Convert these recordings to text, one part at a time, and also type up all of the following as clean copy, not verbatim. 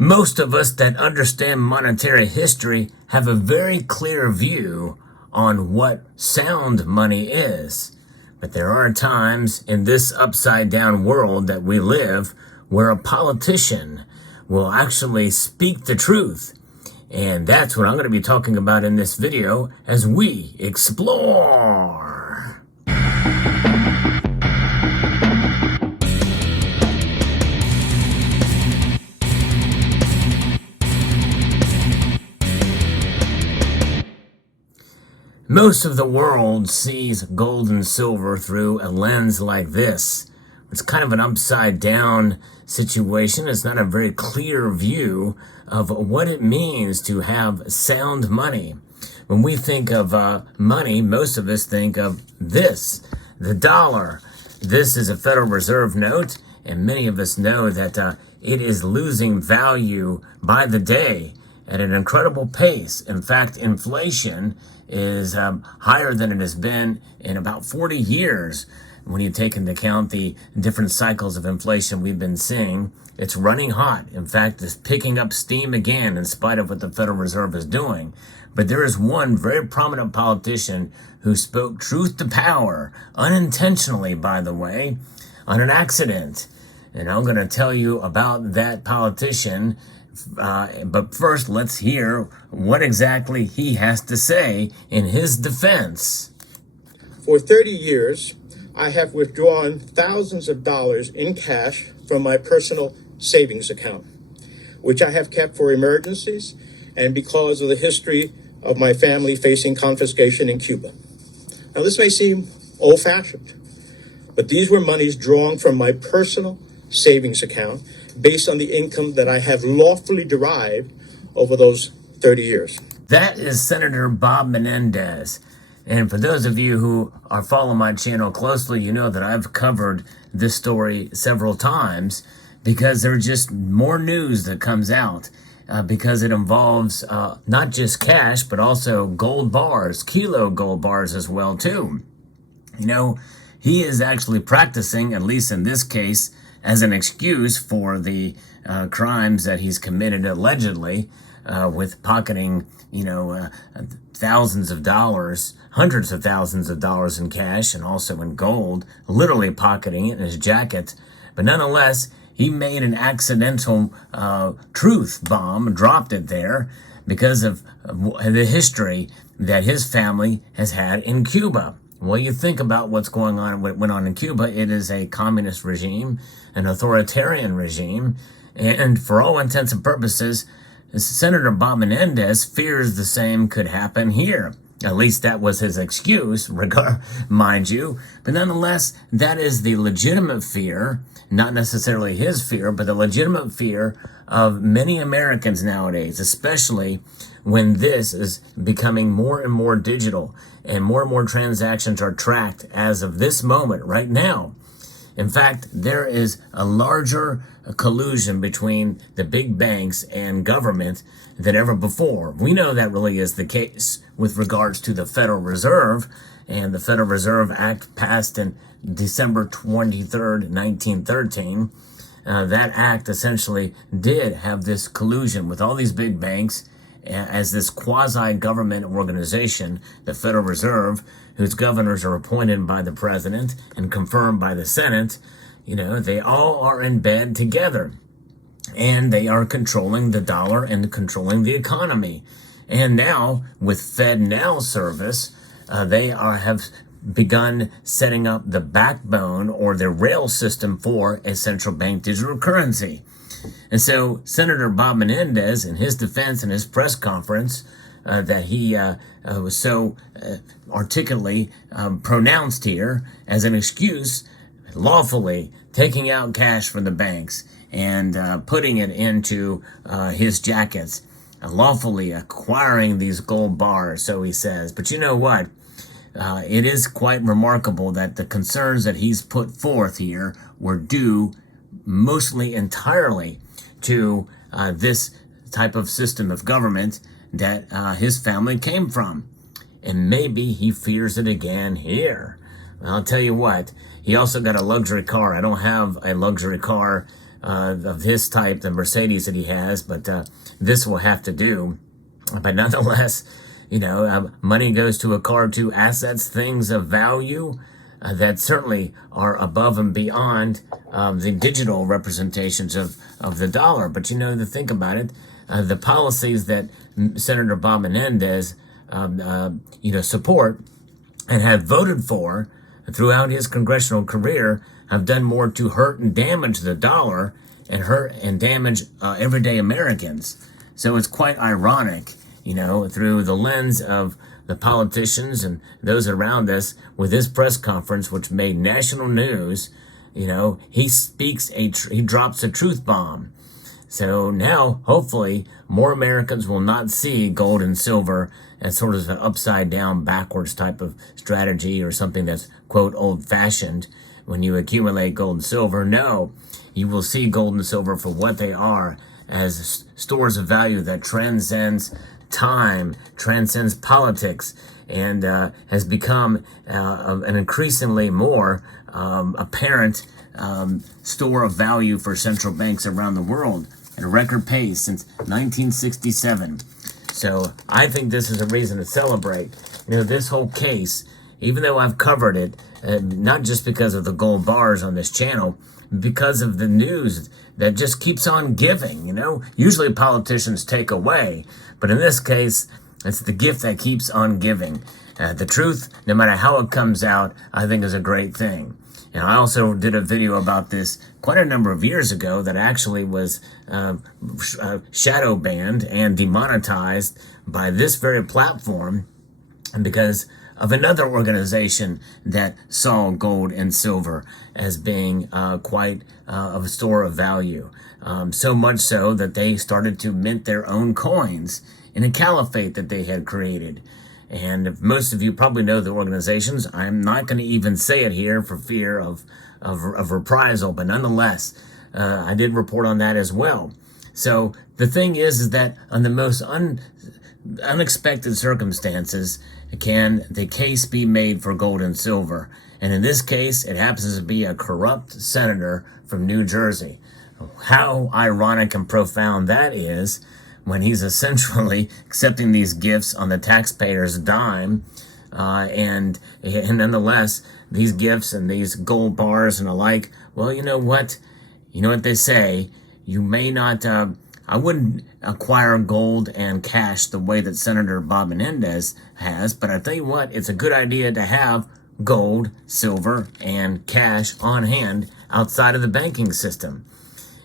Most of us that understand monetary history have a very clear view on what sound money is. But there are times in this upside down world that we live where a politician will actually speak the truth. And that's what I'm going to be talking about in this video as we explore. Most of the world sees gold and silver through a lens like this. It's kind of an upside down situation. It's not a very clear view of what it means to have sound money. When we think of money, most of us think of this, the dollar. This is a Federal Reserve note, and many of us know that it is losing value by the day at an incredible pace. In fact, inflation is higher than it has been in about 40 years. When you take into account the different cycles of inflation we've been seeing, it's running hot. In fact, it's picking up steam again in spite of what the Federal Reserve is doing. But there is one very prominent politician who spoke truth to power, unintentionally, by the way, on an accident. And I'm going to tell you about that politician. But first, let's hear what exactly he has to say in his defense. For 30 years, I have withdrawn thousands of dollars in cash from my personal savings account, which I have kept for emergencies and because of the history of my family facing confiscation in Cuba. Now, this may seem old-fashioned, but these were monies drawn from my personal savings account based on the income that I have lawfully derived over those 30 years. That is Senator Bob Menendez. And for those of you who are following my channel closely, you know that I've covered this story several times because there's just more news that comes out because it involves not just cash, but also gold bars, kilo gold bars as well, too. You know, he is actually practicing, at least in this case, as an excuse for the crimes that he's committed allegedly with pocketing, thousands of dollars, hundreds of thousands of dollars in cash and also in gold, literally pocketing it in his jacket. But nonetheless, he made an accidental truth bomb, dropped it there because of the history that his family has had in Cuba. Well, you think about what's going on, what went on in Cuba. It is a communist regime, an authoritarian regime, and for all intents and purposes, Senator Bob Menendez fears the same could happen here. At least that was his excuse, mind you. But nonetheless, that is the legitimate fear, not necessarily his fear, but the legitimate fear of many Americans nowadays, especially when this is becoming more and more digital and more transactions are tracked as of this moment right now. In fact, there is a larger collusion between the big banks and government than ever before. We know that really is the case with regards to the Federal Reserve and the Federal Reserve Act passed in December 23rd, 1913. That act essentially did have this collusion with all these big banks as this quasi-government organization, the Federal Reserve, whose governors are appointed by the president and confirmed by the Senate. They all are in bed together, and they are controlling the dollar and controlling the economy. And now, with FedNow service, they have begun setting up the backbone or the rail system for a central bank digital currency. And so Senator Bob Menendez, in his defense in his press conference that he was so articulately pronounced here as an excuse, lawfully taking out cash from the banks and putting it into his jackets, lawfully acquiring these gold bars, so he says. But you know what? It is quite remarkable that the concerns that he's put forth here were due mostly entirely to this type of system of government that his family came from. And maybe he fears it again here. Well, I'll tell you what, he also got a luxury car. I don't have a luxury car of his type, the Mercedes that he has, but this will have to do. But nonetheless, money goes to a car, to assets, things of value that certainly are above and beyond the digital representations of the dollar. But to think about it, the policies that Senator Bob Menendez, support and have voted for throughout his congressional career have done more to hurt and damage the dollar and hurt and damage everyday Americans. So it's quite ironic, through the lens of the politicians and those around us, with this press conference, which made national news, he drops a truth bomb. So now, hopefully, more Americans will not see gold and silver as sort of an upside down, backwards type of strategy or something that's, quote, old fashioned when you accumulate gold and silver. No, you will see gold and silver for what they are, as stores of value that transcends time, transcends politics, and has become an increasingly more apparent store of value for central banks around the world at a record pace since 1967. So I think this is a reason to celebrate. This whole case, even though I've covered it, not just because of the gold bars on this channel, because of the news that just keeps on giving. Usually politicians take away, but in this case, it's the gift that keeps on giving. The truth, no matter how it comes out, I think is a great thing. And I also did a video about this quite a number of years ago that actually was shadow banned and demonetized by this very platform because of another organization that saw gold and silver as being quite of a store of value. So much so that they started to mint their own coins in a caliphate that they had created. And most of you probably know the organizations. I'm not going to even say it here for fear of reprisal, but nonetheless, I did report on that as well. So the thing is that on the most unexpected circumstances, can the case be made for gold and silver? And in this case, it happens to be a corrupt senator from New Jersey. How ironic and profound that is, when he's essentially accepting these gifts on the taxpayer's dime, and nonetheless, these gifts and these gold bars and the like, well, you know what they say, you may not, I wouldn't acquire gold and cash the way that Senator Bob Menendez has, but I tell you what, it's a good idea to have gold, silver, and cash on hand outside of the banking system.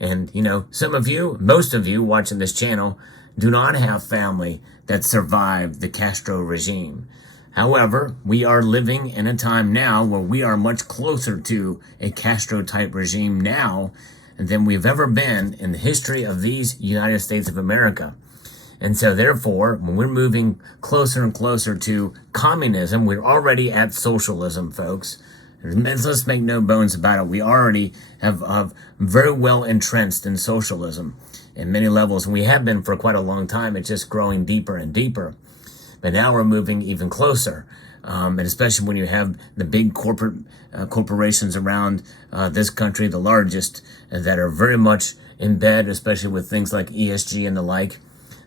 And, some of you, most of you watching this channel do not have family that survived the Castro regime. However, we are living in a time now where we are much closer to a Castro-type regime now than we've ever been in the history of these United States of America. And so, therefore, when we're moving closer and closer to communism, we're already at socialism, folks. Let's make no bones about it. We already have very well entrenched in socialism in many levels. And we have been for quite a long time. It's just growing deeper and deeper. But now we're moving even closer. And especially when you have the big corporations around this country, the largest, that are very much in bed, especially with things like ESG and the like.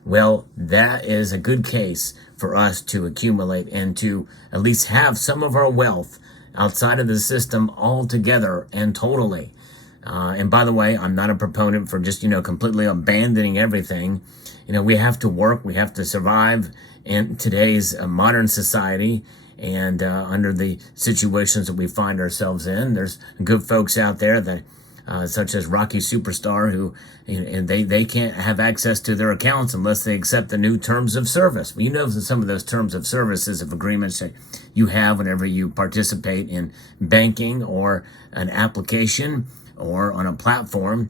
Well, that is a good case for us to accumulate and to at least have some of our wealth outside of the system altogether and totally. And by the way, I'm not a proponent for just, completely abandoning everything. We have to work, we have to survive in today's modern society and under the situations that we find ourselves in. There's good folks out there that, such as Rocky Superstar, who and they can't have access to their accounts unless they accept the new terms of service. Well, some of those terms of services of agreements that you have whenever you participate in banking or an application or on a platform,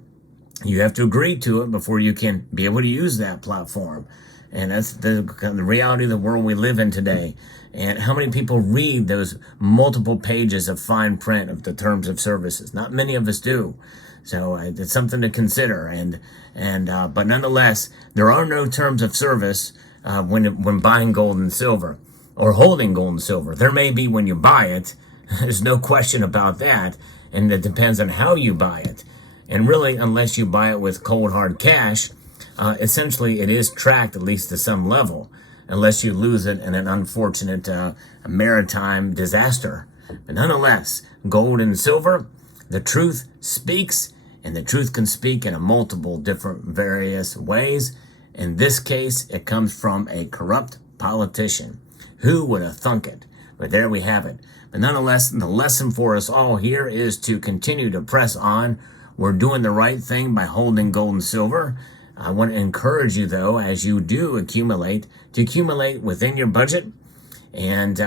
you have to agree to it before you can be able to use that platform. And that's the reality of the world we live in today. And how many people read those multiple pages of fine print of the terms of services? Not many of us do. So it's something to consider. But nonetheless, there are no terms of service when buying gold and silver or holding gold and silver. There may be when you buy it. There's no question about that. And it depends on how you buy it. And really, unless you buy it with cold hard cash, essentially it is tracked at least to some level, unless you lose it in an unfortunate maritime disaster. But nonetheless, gold and silver, the truth speaks, and the truth can speak in a multiple different various ways. In this case, it comes from a corrupt politician. Who would have thunk it? But there we have it. But nonetheless, the lesson for us all here is to continue to press on. We're doing the right thing by holding gold and silver. I want to encourage you, though, as you do accumulate, to accumulate within your budget. And,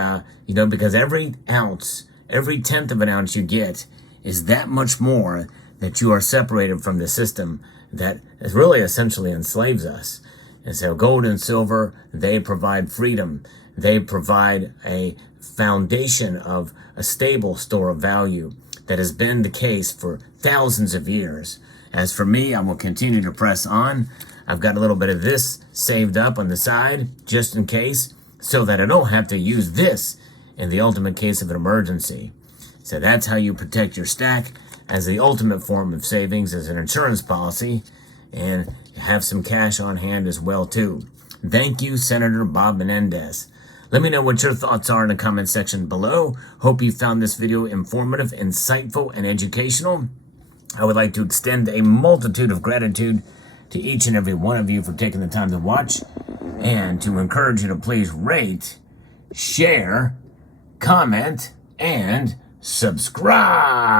because every ounce, every tenth of an ounce you get is that much more that you are separated from the system that is really essentially enslaves us. And so gold and silver, they provide freedom. They provide a foundation of a stable store of value that has been the case for thousands of years. As for me, I will continue to press on. I've got a little bit of this saved up on the side just in case, so that I don't have to use this in the ultimate case of an emergency. So that's how you protect your stack, as the ultimate form of savings as an insurance policy, and have some cash on hand as well too. Thank you, Senator Bob Menendez. Let me know what your thoughts are in the comment section below. Hope you found this video informative, insightful, and educational. I would like to extend a multitude of gratitude to each and every one of you for taking the time to watch, and to encourage you to please rate, share, comment, and subscribe.